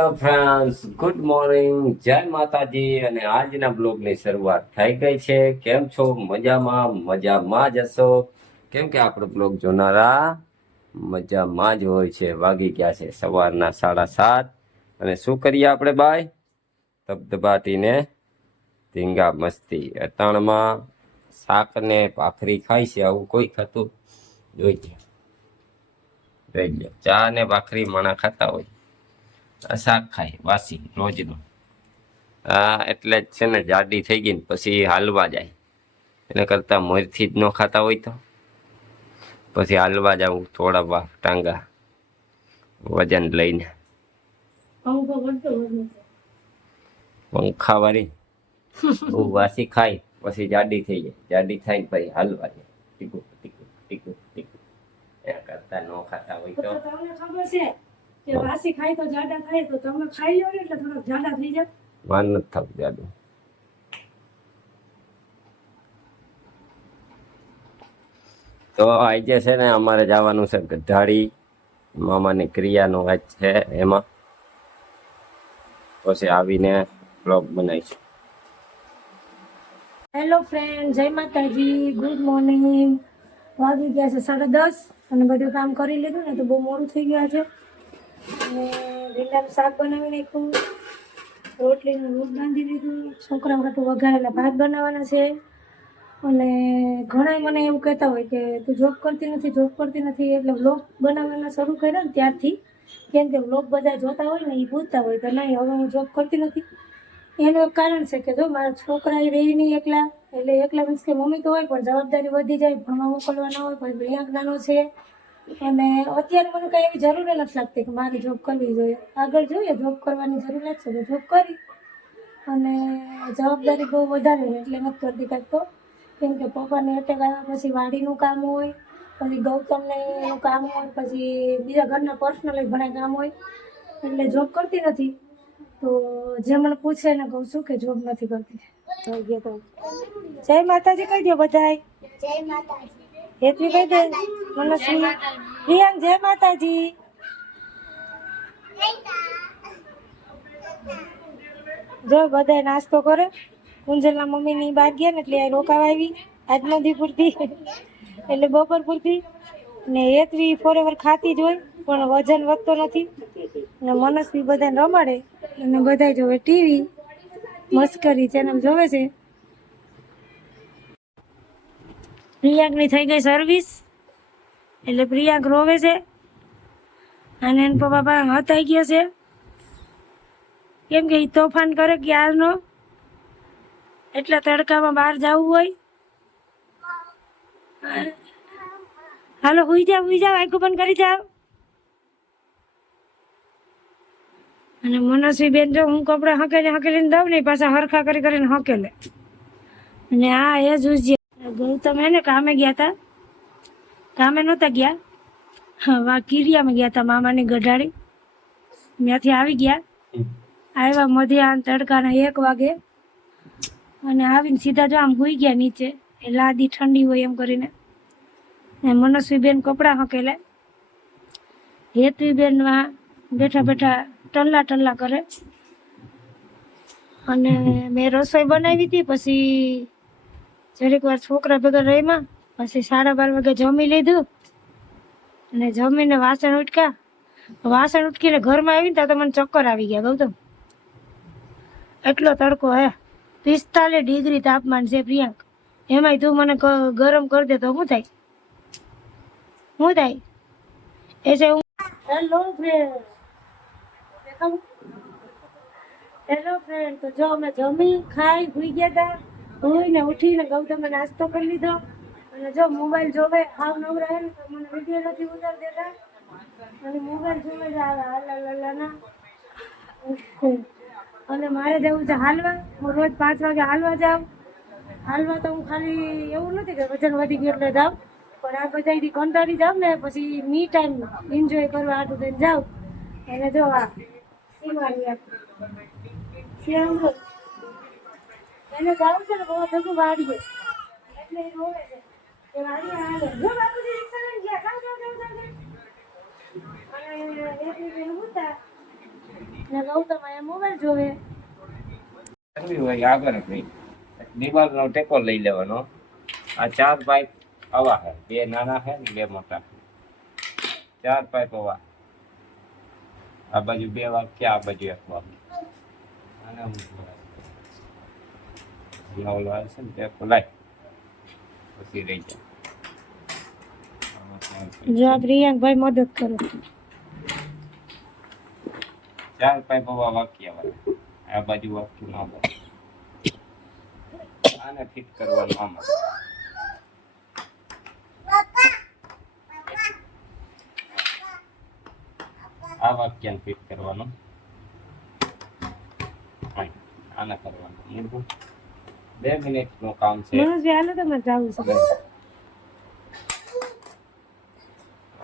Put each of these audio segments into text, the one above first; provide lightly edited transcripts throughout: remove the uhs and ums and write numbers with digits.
Hello friends, good morning, જય માતાજી. અને આજના બ્લોગની શરૂઆત થઈ ગઈ છે. કેમ છો? મજામાં જ હશો, કેમ કે આપણો બ્લોગ જોનારા મજામાં જ હોય છે. વાગી ગયા છે સવારના 7:30. અને શું કરીએ આપણે બાય? ધબધબાટીને ધીંગા મસ્તી. અતાણમાં શાક ને ભાખરી ખાય છે. આવું કોઈ ખાતું જોઈ લો. ચા ને ભાખરી માણા ખાતા હોય, શાક ખાય વાસી રોજનું. હા, એટલે જ છે ને જાડી થઈ ગઈ ને પછી હાલવા જાય. એને કરતા મોરથી જ ન ખાતા હોય તો પછી હાલવા જવું થોડા ટાંગા વજન લઈને. પંખા વાળી બહુ વાસી ખાય પછી જાડી થઈ જાય. જાડી થાય પછી હાલવા જાય ટીકું ટીકું ટીકું ટીકું. એના કરતા ન ખાતા હોય તો તમને ખબર છે કે વાસી ખાય તો જાડા થાય, તો તમે ખાઈ લો ને એટલે થોડા જાડા થઈ જાય. માન નથી થતું જાડું. તો આજે છે ને અમારે જવાનું છે ગઢાળી. મામાની ક્રિયાનું આજ છે, એમાં પછી આવીને બ્લોગ બનાવીશું. હેલો ફ્રેન્ડ, જય માતાજી, ગુડ મોર્નિંગ. વાગી ગયા છે 10:30 અને બધું કામ કરી લીધું ને તો બહુ મોડું થઈ ગયા છે. અને ભીંડાનું શાક બનાવી નાખ્યું, રોટલીનું લોટ બાંધી લીધું, છોકરા હાટું વઘારેલા ભાત બનાવવાના છે. અને ઘણા મને એવું કહેતા હોય કે તું જોબ કરતી નથી, એટલે વ્લોગ બનાવવાના શરૂ કર્યા ને ત્યારથી. કેમ કે વ્લોગ બધા જોતા હોય ને એ પૂછતા હોય કે નહીં હવે હું જોબ કરતી નથી. એનું એક કારણ છે કે જો મારા છોકરા એ રહી નહીં એકલા, એટલે એકલા મીન્સ કે મમ્મી તો હોય પણ જવાબદારી વધી જાય, ભણવા મોકલવાના હોય, પણ બ્રિયાંક નાનો છે. અને અત્યારે મને કંઈ એવી જરૂર નથી લાગતી કે મારે જોબ કરવી જોઈએ. આગળ જોઈએ જોબ કરવાની જરૂરિયાત છે તો જોબ કરી. અને જવાબદારી બહુ વધારે એટલે નથી કરતી કાંઈક તો. કેમ કે પપ્પાને એટેક આવ્યા પછી વાડીનું કામ હોય, પછી ગૌતમને એનું કામ હોય, પછી બીજા ઘરના પર્સનલ ઘણા કામ હોય, એટલે જોબ કરતી નથી. તો જે મને પૂછે એને કહું છું કે જોબ નથી કરતી. જય માતાજી કહી દો બધાય. જય માતાજી. હેતવી કહી દે. મનસ્વી, રિયાંગ જય માતાજી. જો બધાય નાસ્તો કરે. કુંજલના મમ્મીની બહાર ગયા ને એટલે આ રોકાવા આવી આજ નથી પૂરતી, એટલે બપોર પૂરતી. ને હેતવી ફોરેવર ખાતી જ હોય પણ વજન વધતો નથી. ને મનસ્વી બધાને રમાડે અને બધા જોવે ટીવી, મસ્કરી ચેનલ જોવે છે. પ્રિયાંકની થઈ ગઈ સર્વિસ એટલે પ્રિયાંક રોવે છે અને એના પપ્પા પાસે હતાઈ ગયા છે. કેમ કે એ તોફાન કરે ક્યારનો, એટલા તડકામાં બહાર જવું હોય. હાલો હુઈ જાવ આખું બંધ કરી જાવ. અને મનસ્વી બેન જો હું કપડા હકેલીને દઉં ને પાછા હરખા કરીને હકેલે. અને આ એ જ ગૌતમ એને કામે ગયા હતા, કામે નહોતા ગયા, હા કિરિયામાં ગયા હતા મામાની ગઢાળી. ત્યાંથી આવી ગયા, આવ્યા મધ્યાહન તડકાના 1 વાગે અને આવીને સીધા જો આમ હુઈ ગયા નીચે. એ લાદી ઠંડી હોય એમ કરીને. ને મનસ્વી બેન કપડાં હકેલે, હેતવી બેનમાં બેઠા બેઠા ટલ્લા કરે. અને મેં રસોઈ બનાવી હતી, પછી જરીક વાર છોકરા ભેગા રહીમાં, પછી 12:30 વાગે જમી લીધું અને જમીને વાસણ ઉટકીને ઘરમાં આવીને ત્યાં તો મને ચક્કર આવી ગયા. ગૌતમ એટલો તડકો હે, 45 ડિગ્રી તાપમાન છે પ્રિયાંક. એમાંય તું મને ગરમ કરી દે તો શું થાય? એ છે હું. હેલો ફ્રેન્ડ, તો જો અમે જમી ખાઈ ભૂઈ ગયા હતા. ભૂઈને ઉઠીને ગૌતમે નાસ્તો કરી લીધો અને જો મોબાઈલ જોવે. હાવ નવરા હે ને તો મને વિડીયો નથી ઉતાર દેતા અને મોબાઈલ જોવે જ આવે હાલાલાના. અને મારે જવું છે હાલવા. હું રોજ 5 વાગે હાલવા જાઉં. હાલવા તો હું ખાલી એવું નથી કે વજન વધી ગયું એટલે જાઉં, પણ આ બધાથી કંટાળી જાઉં ને પછી મી ટાઈમ એન્જોય કરવા હાટું થઈને જાઉં. અને જો આ સીમાડી એને જાવું છે ને બહુ ભેગું વાડીએ, એટલે એ રોવે છે કે વાડીએ હાલે. જો બાપુજી રિક્ષા લઈને ગયા, જાવ. અને એક રીતે હતા ને ગૌતમ અહીંયા મોબાઈલ જોવે. કરવી હોય આગળ નહીં, દિવાલનો ટેકો લઈ લેવાનો. આ 4 પાઇપ આવા છે, 2 નાના છે ને 2 મોટા. 4 પાઇપ આવા, આ બાજુ 2 વાક્યા, આ બાજુ 1 વાક્ય. આને હું ઓલો આવે છે ને ટેકો લાય, પછી રહી જાય. જો આ પ્રિયાંકભાઈ મદદ કરો. 4 પાઇપ આવા વાક્યા વાળા, આ બાજુ વાક્યું ના બાજુ. આને ફિટ કરવાનું આમાં. આ વાક્યને ફિટ કરવાનું, આને કરવાનું. 2 મિનિટનું કામ છે. મનુષ્ય હાલો તમારે જાવું છે.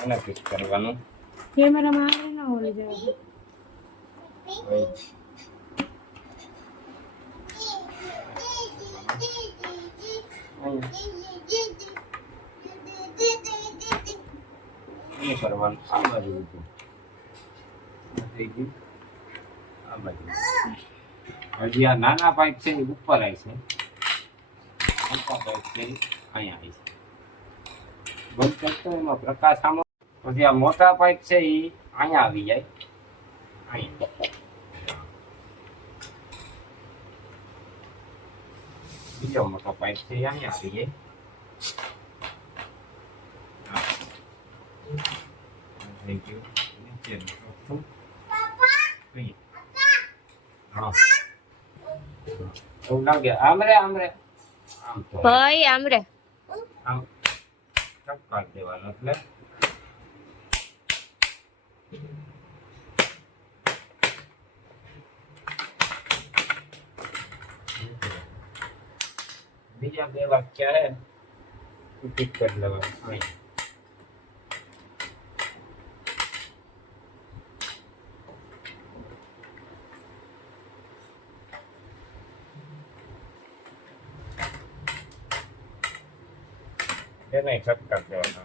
આને ફિટ કરવાનું. કેમેરામાં આવે ના હોય જવા. એ કરવાનું આ બાજુ ઊભું. થઈ ગયું આ બાજુ. હજી આ નાના પાઇપ છે એ ઉપર આવી છે, મોટા પાઇપ છે એ અહીંયા આવી છે. બંધ કરતો એમાં પ્રકાશ આમાં. પછી આ મોટા પાઇપ છે એ અહીંયા આવી જાય, અહીંયા. બીજો મોટો પાઇપ છે એ અહીંયા આવી જાય. થઈ ગયું નીચે. હા એવું લાગે. આમ રે આમ તો ભાઈ આમ રે. આમ ચપકાર દેવાનો એટલે બીજા 2 વાક્ય હે ટીક કરી લેવાનું. એને ચપકાર દેવાનો.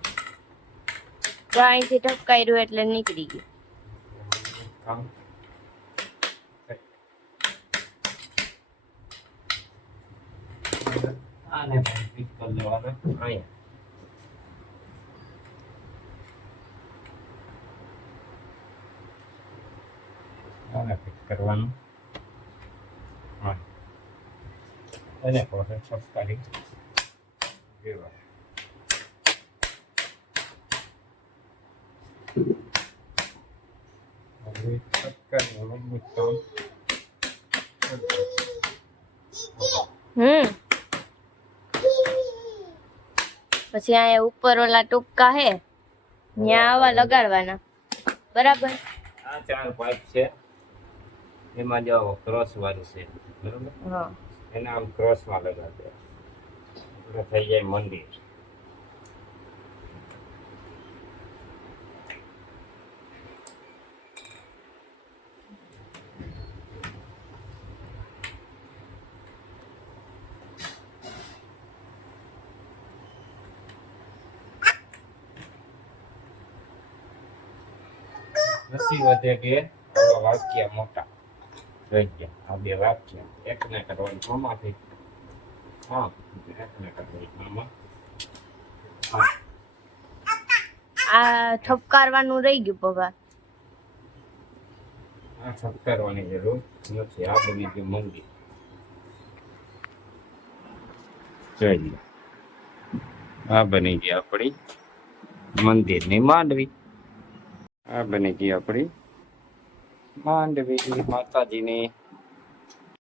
તો અહીંથી ટપકાઈ એટલે નીકળી ગયું. આમ આને પણ ટીક કરી લેવાનું અહીંયા. આને ફિટ કરવાનું. હા એને પ્રોસેસ ચપકારી દેવા. હવે ચપકારી મજબૂત કામ. પછી અહીંયા ઉપર ઓલા ટૂંકા હે ત્યાં આવા લગાડવાના. બરાબર. આ 4 પાઇપ છે, એમાં જો ક્રોસ વાળું છે, બરાબર. હા એને આમ ક્રોસમાં લગાડે એટલે થઈ જાય મંદિર. રસી વધે કે આવા વાક્ય મોટા થઈ ગયા. આ 2 વાક્ય એકને કરવાનું આમાંથી, હા એકને કરવાનું આમાં. આ ઠપકારવાનું રહી ગયું પપ્પા. આ છપકારવાની જરૂર નથી. આ બની ગયું મંદિર. જોઈ લો, આ બની ગઈ આપણી મંદિરની માંડવી. આ બની ગઈ આપણી માંડવી માતાજીની.